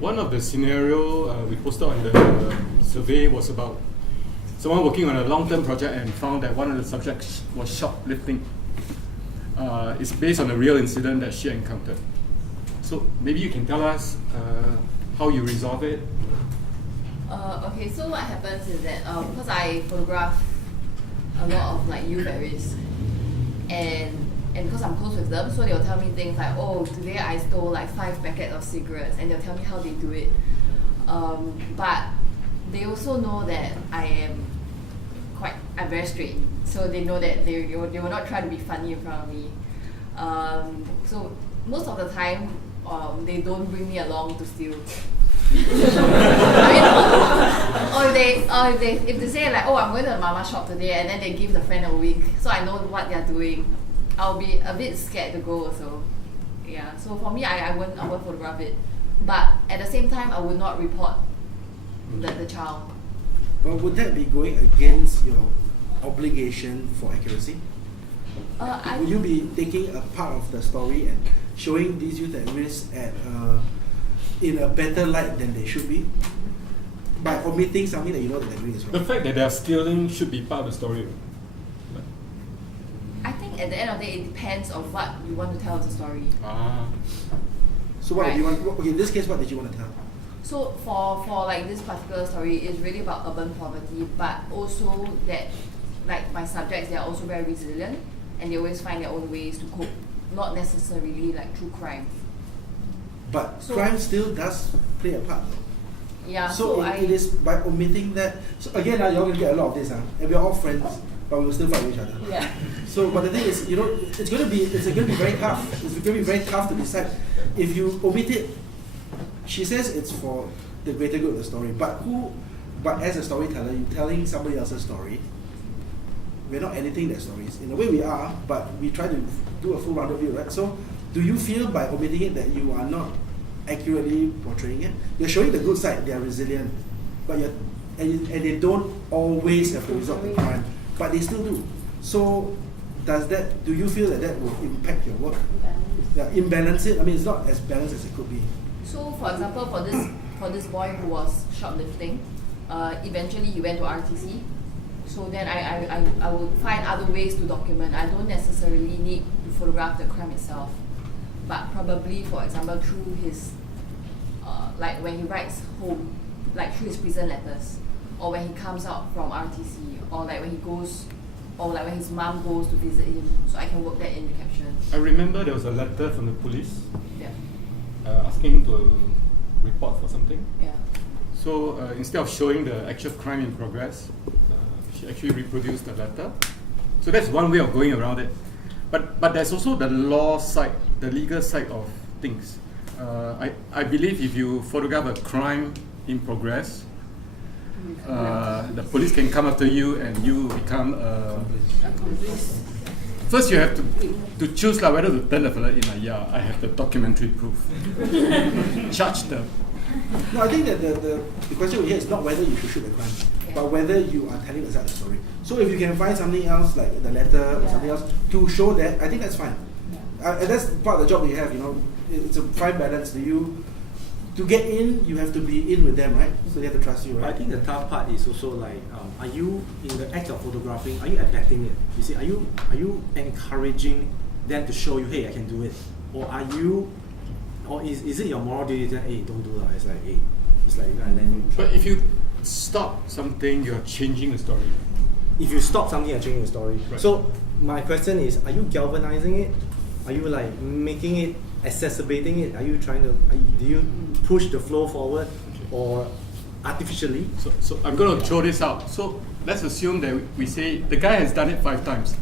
One of the scenario we posted on the survey was about someone working on a long-term project and found that one of the subjects was shoplifting. It's based on a real incident that she encountered. So maybe you can tell us how you resolve it. Okay, so what happens is that because I photograph a lot of like youth at risk, and because I'm close with them, so they'll tell me things like, oh, today I stole like 5 packets of cigarettes, and they'll tell me how they do it. But they also know that I'm very straight, so they know that they will not try to be funny in front of me. So most of the time, they don't bring me along to steal. If they say like, oh, I'm going to the mama shop today, and then they give the friend a wink, so I know what they're doing, I'll be a bit scared to go also. Yeah, so for me, I won't photograph it, but at the same time, I would not report the child. But would that be going against your obligation for accuracy? Would you be taking a part of the story and showing these youth at risk in a better light than they should be, by omitting something that you know that they're doing is wrong? The fact that they are stealing should be part of the story. I think at the end of the day, it depends on what you want to tell as a story. So what do you want? Okay, in this case, what did you want to tell? So for like this particular story, it's really about urban poverty, but also that like my subjects, they are also very resilient, and they always find their own ways to cope, not necessarily like through crime. But crime still does play a part, though. Yeah. So it is by omitting that. So again, you're going to get a lot of this, and we're all friends, but we will still fight with each other. Yeah. So, but the thing is, it's going to be very tough. It's going to be very tough to decide if you omit it. She says it's for the greater good of the story, but as a storyteller, you're telling somebody else's story. We're not editing their stories. In a way, we are, but we try to do a full rounded view, right? So, do you feel by omitting it that you are not accurately portraying it? You're showing the good side, they are resilient, but and they don't always have to resort to crime, but they still do. So, do you feel that will impact your work? Imbalance it? I mean, it's not as balanced as it could be. So, for example, for this boy who was shoplifting, eventually he went to RTC. So then I would find other ways to document. I don't necessarily need to photograph the crime itself, but probably, for example, through his, like when he writes home, like through his prison letters, or when he comes out from RTC, or like when he goes, or like when his mom goes to visit him, so I can work that in the caption. I remember there was a letter from the police Yeah. asking him to report for something. Yeah. So instead of showing the actual crime in progress, she actually reproduced the letter. So that's one way of going around it. But there's also the law side, the legal side of things. I believe if you photograph a crime in progress, the police can come after you and you become first you have to choose whether to turn the fella in. I have the documentary proof. Charge them. No, I think that the question here is not whether you should shoot the crime, but whether you are telling the side of the story. So if you can find something else like the letter or something else to show that, I think that's fine. And that's part of the job you have. It's a fine balance. To get in, you have to be in with them, right? So they have to trust you, right? I think the tough part is also like, are you in the act of photographing? Are you abetting it? You see, are you encouraging them to show you, hey, I can do it, or is it your moral duty that, hey, don't do that? It's like, hey, and then you. But if you stop something, you're changing the story. If you stop something, you're changing the story. Right. So my question is, are you galvanizing it? Are you like making it, exacerbating it? Are you trying to? Do you push the flow forward, or artificially? So I'm going to throw this out. So let's assume that we say the guy has done it 5 times.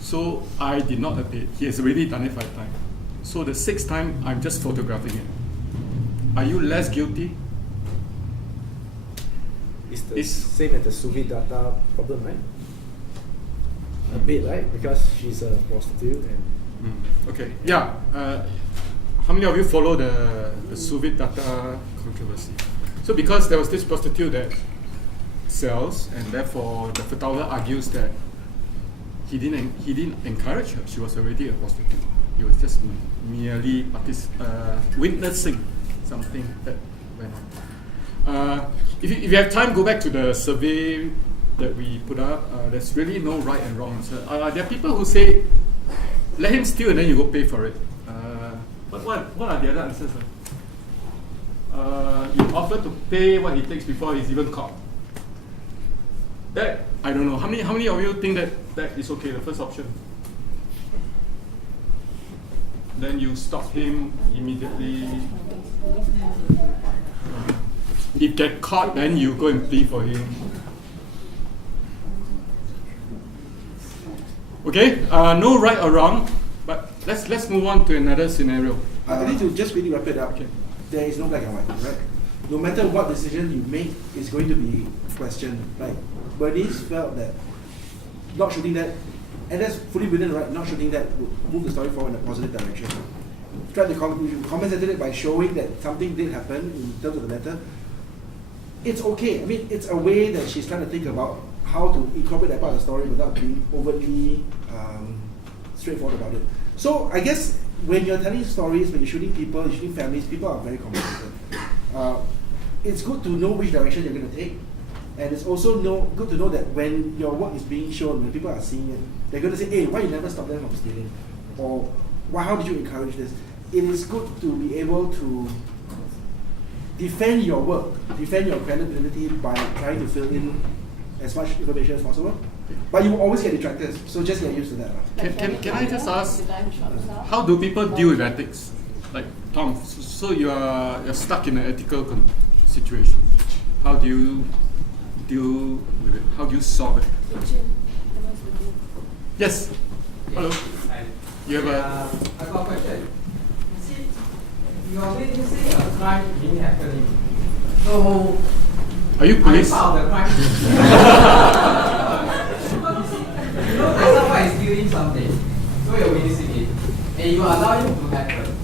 So I did not abet. He has already done it 5 times. So the 6th time, I'm just photographing it. Are you less guilty? It's the same as the sous vide data problem, right? A bit, right? Because she's a prostitute and. Okay. Yeah. How many of you follow the sous vide data controversy? So because there was this prostitute that sells, and therefore the photographer argues that he didn't encourage her. She was already a prostitute. He was just merely witnessing something that went on. If you have time, go back to the survey that we put up. There's really no right and wrong answer. There are people who say, let him steal and then you go pay for it. But what are the other answers? You offer to pay what he takes before he's even caught. That, I don't know. How many of you think that is okay, the first option? Then you stop him immediately. If get caught, then you go and plea for him. Okay, no right or wrong, but let's move on to another scenario. I think to just really wrap it up, Okay. there is no black and white, right? No matter what decision you make, is going to be questioned. Like Bernice felt that not shooting that, and that's fully within the right, not shooting that would move the story forward in a positive direction. Tried to compensated it by showing that something did happen in terms of the matter. It's okay. I mean, it's a way that she's trying to think about how to incorporate that part of the story without being overtly straightforward about it. So I guess when you're telling stories, when you're shooting people, you're shooting families, people are very complicated. It's good to know which direction you're going to take. And it's also good to know that when your work is being shown, when people are seeing it, they're going to say, hey, why you never stop them from stealing? Or how did you encourage this? It is good to be able to defend your work, defend your credibility by trying to fill in as much information as possible. But you will always get detractors, so just get used to that. Can I just ask, how do people deal with ethics? Like Tom, so you're stuck in an ethical situation. How do you deal with it? How do you solve it? Yes. Hello. You have I got a question. See, you are witnessing a crime being happening. So, are you police? Are you part of the crime? You know that someone is stealing something, so you're witnessing it, and you allow it to happen.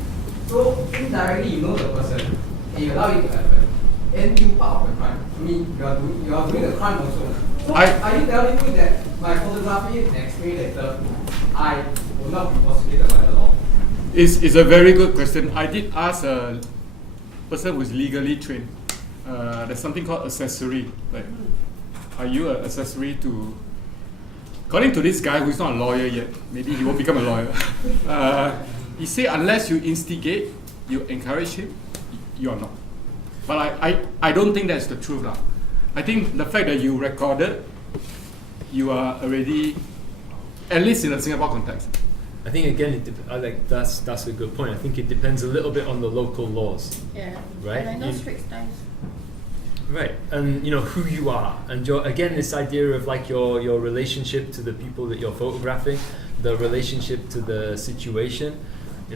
So indirectly, you know the person, and you allow it to happen, and you part of the crime. I mean, you are doing the crime also. So are you telling me that by photography and explain later, I will not be prosecuted by the law? It's a very good question. I did ask a person who is legally trained. There's something called accessory. Like, are you an accessory to? According to this guy who is not a lawyer yet, maybe he won't become a lawyer. He said unless you instigate, you encourage him, you are not. But I don't think that's the truth lah. I think the fact that you recorded, you are already, at least in a Singapore context. I think again, that's a good point. I think it depends a little bit on the local laws. Yeah. Right. And I know Straits times. Right, and who you are, and again this idea of like your relationship to the people that you're photographing, the relationship to the situation,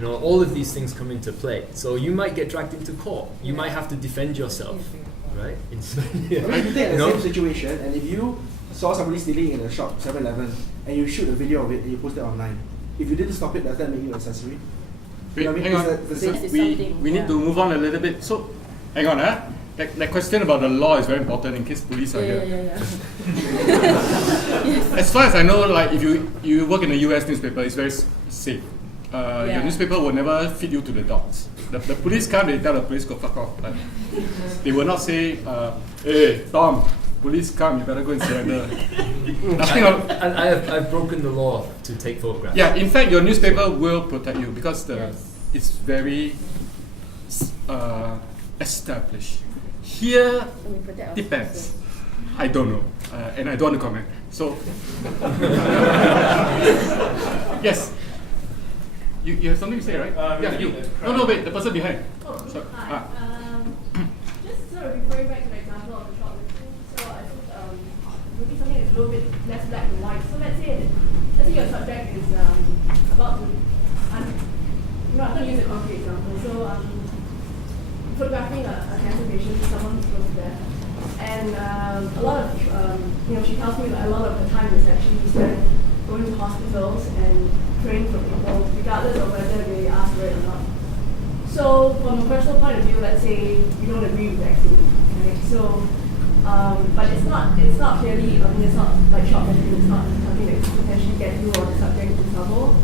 all of these things come into play. So you might get dragged into court. You might have to defend yourself, right? I mean, you take the same situation, and if you saw somebody stealing in a shop, 7-Eleven, and you shoot a video of it and you post it online, if you didn't stop it, does that make you an accessory? Wait, I mean, hang on. We need to move on a little bit. So, hang on, That question about the law is very important in case police are here. As far as I know, like if you work in a US newspaper, it's very safe. Your newspaper will never feed you to the dogs. The police come, they tell the police go fuck off. Like, they will not say, hey Tom, police come, you better go and surrender. I've broken the law to take photographs. Yeah, in fact, your newspaper will protect you because it's very established. Here depends. I don't know, and I don't want to comment. So, yes, you have something to say, right? Yeah, you. No, wait, the person behind. Hi. Just sort of referring back to the example of the shoplifting. So I think maybe something that's a little bit less black and white. So let's say your subject is about to. I'm going to use a concrete example. So photographing a cancer patient, someone who's close to death, and a lot of she tells me that a lot of the time is actually spent going to hospitals and praying for people, regardless of whether they ask for it or not. So from a personal point of view, let's say you don't agree with the activity, right? So, but it's not clearly. I mean, it's not like shoplifting. It's not something that could potentially get you or the subject into trouble.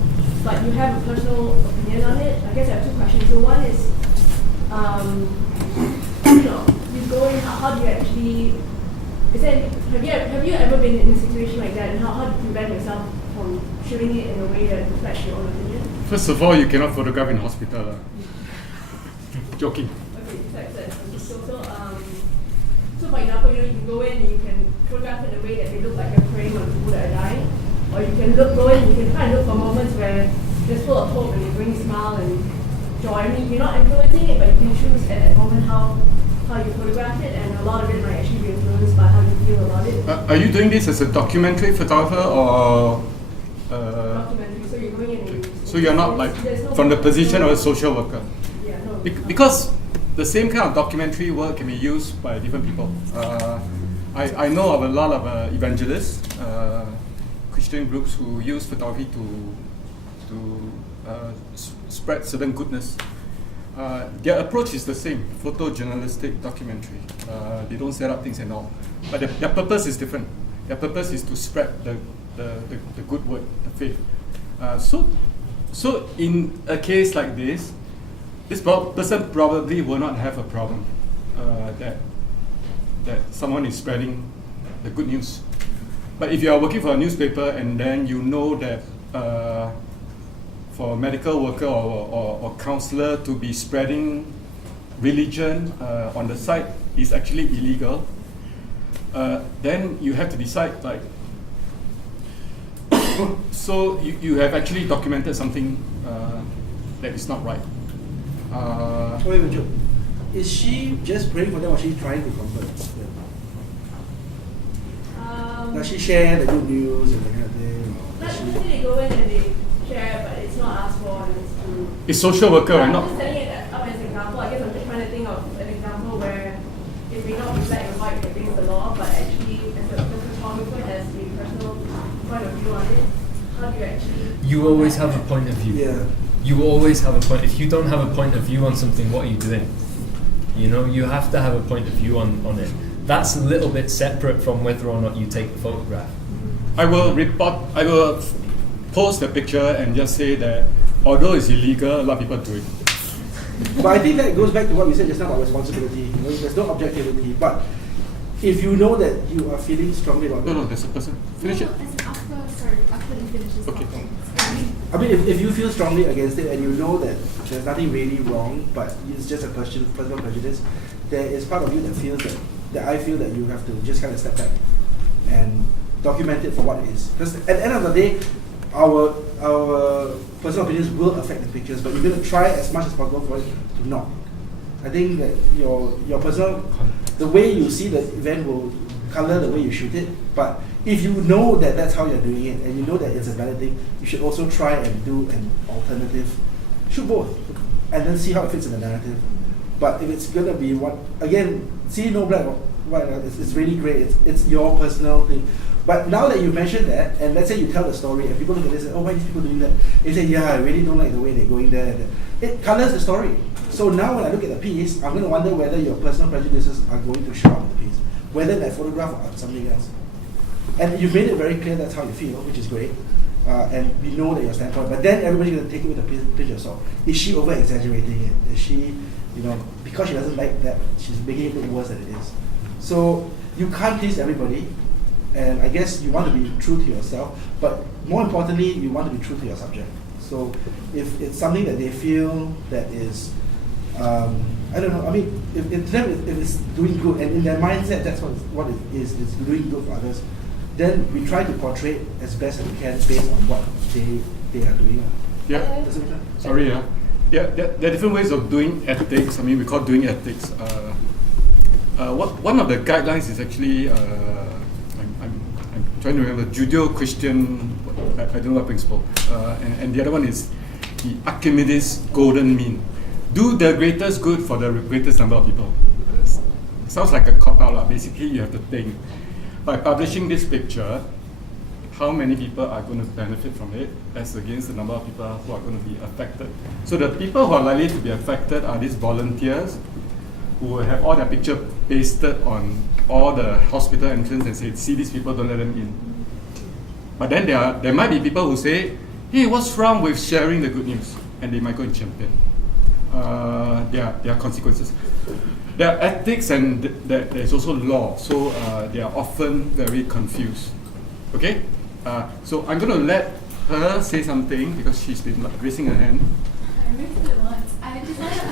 But you have a personal opinion on it. I guess I have two questions. So one is, you go in, how do you actually, have you ever been in a situation like that, and how do you prevent yourself from shooting it in a way that reflects your own opinion? First of all, you cannot photograph in hospital. Joking. Okay, so for example, you can go in and you can photograph in a way that they look like you're preying on people that are dying, or you can go in, you can try and look for moments where there's full of hope and they bring a smile and joy. I mean, you're not influencing it, but you can choose at that moment how you photograph it, and a lot of it might actually be influenced by how you feel about it. Are you doing this as a documentary photographer or? Documentary, so you're going in and So you're not like no from the position of a social worker? Yeah, no. Because the same kind of documentary work can be used by different people. I know of a lot of evangelists, Christian groups who use photography to spread certain goodness. Their approach is the same, photojournalistic documentary. They don't set up things and all. But their purpose is different. Their purpose is to spread the good word, the faith. So in a case like this person probably will not have a problem that someone is spreading the good news. But if you are working for a newspaper and then you know that for a medical worker or counselor to be spreading religion on the site is actually illegal, then you have to decide, like, so you have actually documented something that is not right. Wait a minute, is she just praying for them, or is she trying to comfort them? Does she share the good news and that kind of thing? Not they go in and they share, but it's not asked for, and it's to. It's social worker, right? I'm Not. just setting it up as an example. I guess I'm just trying to think of an example where it may not be black and white against the law, but actually, as a photographer has a personal point of view on it. How do you actually? You always have a point of view. Yeah. You always have a point. If you don't have a point of view on something, what are you doing? You know, you have to have a point of view on it. That's a little bit separate from whether or not you take the photograph. I will post the picture and just say that although it's illegal, a lot of people do it. But I think that goes back to what we said just now about responsibility. You know, there's no objectivity, but if you know that you are feeling strongly about No, there's a person. Finish it. After he finishes Okay. talking. I mean, if you feel strongly against it and you know that there's nothing really wrong, but it's just a personal prejudice, there is part of you that feels that I feel that you have to just kind of step back and document it for what it is. Because at the end of the day, our personal opinions will affect the pictures, but you're going to try as much as possible for it to not. I think that your personal, the way you see the event will color the way you shoot it, but if you know that that's how you're doing it and you know that it's a valid thing, you should also try and do an alternative, shoot both, and then see how it fits in the narrative. But if it's going to be what, again, see no black or white, it's really great, it's your personal thing. But now that you mentioned that, and let's say you tell the story and people look at this and oh, why are these people doing that? They say, yeah, I really don't like the way they're going there. It colors the story. So now when I look at the piece, I'm going to wonder whether your personal prejudices are going to show up in the piece, whether that photograph or something else. And you've made it very clear that's how you feel, which is great. And we know that your standpoint, but then everybody's going to take it with a pinch of salt. Is she over exaggerating it? Is she, because she doesn't like that, she's making it look worse than it is. So you can't please everybody, and I guess you want to be true to yourself, but more importantly, you want to be true to your subject. So if it's something that they feel that is, I don't know, I mean, if it's doing good, and in their mindset that's what it is, it's doing good for others, then we try to portray it as best as we can based on what they are doing. Yeah. Does it make sense? Sorry, yeah. Yeah, there are different ways of doing ethics. I mean, we call doing ethics. One of the guidelines is actually, I'm trying to remember, Judeo-Christian, I don't know what principle. And the other one is the Archimedes golden mean. Do the greatest good for the greatest number of people. It sounds like a cop-out. Basically, you have to think, by publishing this picture, how many people are going to benefit from it as against the number of people who are going to be affected. So the people who are likely to be affected are these volunteers who will have all their picture pasted on all the hospital entrance and say, see these people, don't let them in. But then there might be people who say, hey, what's wrong with sharing the good news? And they might go and champion. There are consequences. there are ethics and there's also law, so they are often very confused. Okay, so I'm going to let her say something because she's been raising her hand. I raised it once. I decided to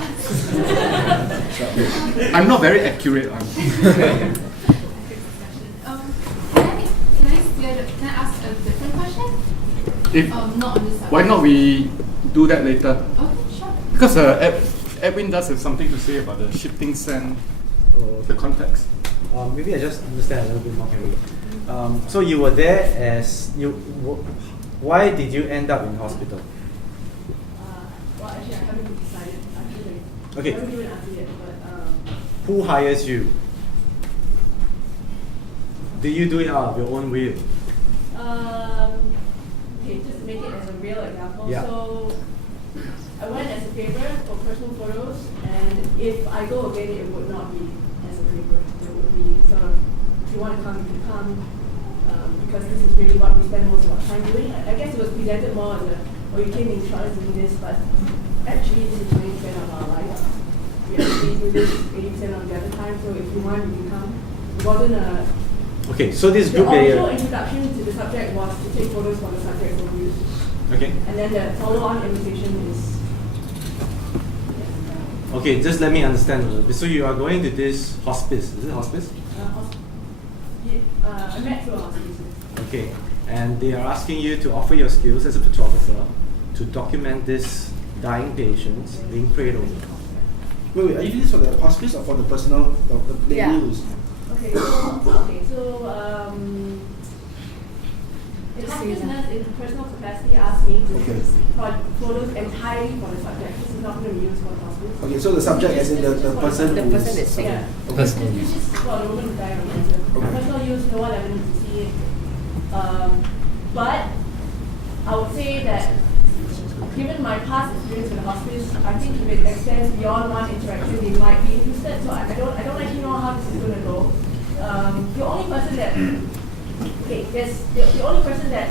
ask. I'm not very accurate. Can I ask a different question? If, Not on this subject. why not we do that later? Okay, sure. Because Edwin does have something to say about the shifting sand, the context. Maybe I just understand a little bit more clearly. So you were there as why did you end up in hospital? Well, actually, I haven't decided. Okay. I haven't given an answer yet, but Who hires you? Do you do it out of your own will? okay, just to make it as a real example. Yeah. So I went as a favor for personal photos, and if I go again, it would not be as a favor. It would be sort of, if you want to come, you can come, because this is really what we spend most of our time doing. I guess it was presented more as a, oh, you came in charge doing this, but actually this is 20% of our life. We actually do this 80% of the other time, so if you want, you can come. It wasn't a... Okay, so this The group original layer. introduction to the subject was to take photos for the subject for use. Okay. And then the follow-on invitation is... Okay, just let me understand a little bit. So you are going to this hospice. Is it hospice? I met through a hospice. Okay. And they are asking you to offer your skills as a photographer to document this dying patients being prayed over. Wait, are you doing this for the hospice or for the personal, the lady Yeah. who's... Okay, so the hospice nurse in personal capacity asked me to Okay. take photos entirely for the subject. This is not going to be used for the hospice. Okay, so the subject as in the person The who person is... is sick. Yeah. Okay. This is for the woman who died of cancer. Okay. Personal use, no one ever needs to see it. But I would say that given my past experience with the hospice, I think if it extends beyond one interaction, they might be interested. So I don't actually know how this is going to go. The only person that the only person that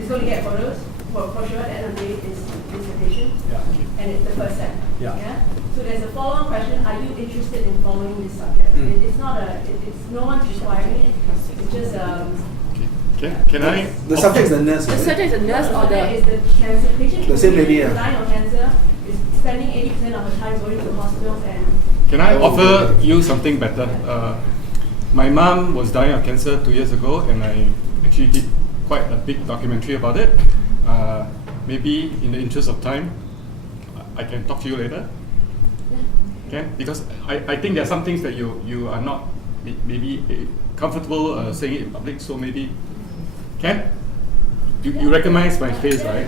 is going to get photos for sure at the end of the day is the patient, Yeah. and it's the first set. Yeah. So there's a follow-on question: are you interested in following this subject? Mm. It's not it's no one's requiring it. It's just Can I? The subject is the nurse, The right? subject is a nurse or that the... is the cancer patient. The same lady, yeah. Dying of cancer is spending 80% of her time going to the hospitals and. Can I offer you something better? My mom was dying of cancer 2 years ago, and I actually did quite a big documentary about it. Maybe in the interest of time, I can talk to you later. Okay? Because I think there are some things that you are not maybe comfortable saying it in public, so maybe... Can? You recognize my face, right?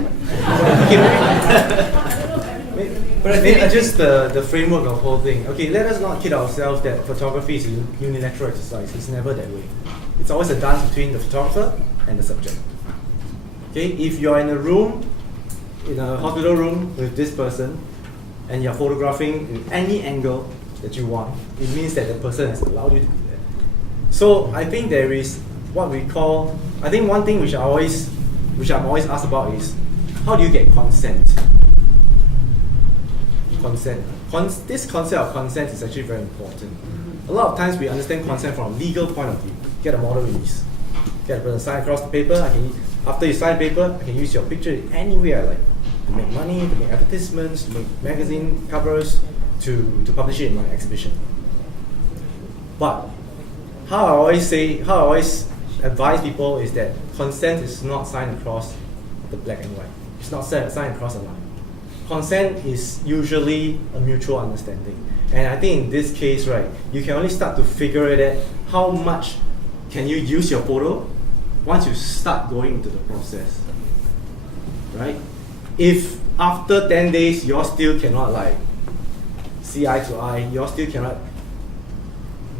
But maybe just the framework of the whole thing. Okay, let us not kid ourselves that photography is a unilateral exercise. It's never that way. It's always a dance between the photographer and the subject. Okay, if you're in a room, in a hospital room with this person, and you're photographing in any angle that you want, it means that the person has allowed you to do that. So I think there is what we call, I think one thing which I'm always asked about is, how do you get consent? Consent. This concept of consent is actually very important. A lot of times we understand consent from a legal point of view. Get a model release. Get a person sign across the paper. After you sign paper, I can use your picture any way I like. To make money, to make advertisements, to make magazine covers, to publish it in my exhibition. But how I always advise people is that consent is not signed across the black and white. It's not signed across a line. Consent is usually a mutual understanding. And I think in this case, right, you can only start to figure it out how much can you use your photo once you start going into the process. Right? If after 10 days you all still cannot like see eye to eye, you all still cannot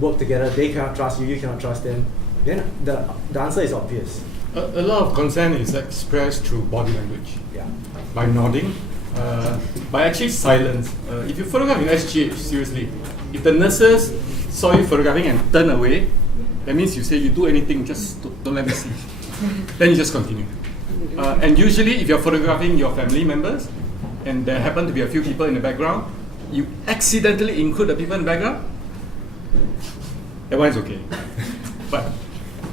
work together, they cannot trust you, you cannot trust them, then the answer is obvious. A lot of consent is expressed through body language. Yeah. By nodding, by actually silence. If you photograph in SGH, seriously, if the nurses saw you photographing and turn away, that means you say you do anything, just don't let me see. Then you just continue. And usually if you're photographing your family members, and there happen to be a few people in the background, you accidentally include the people in the background, that one is okay. But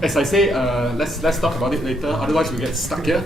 as I say, let's talk about it later. Otherwise, we get stuck here.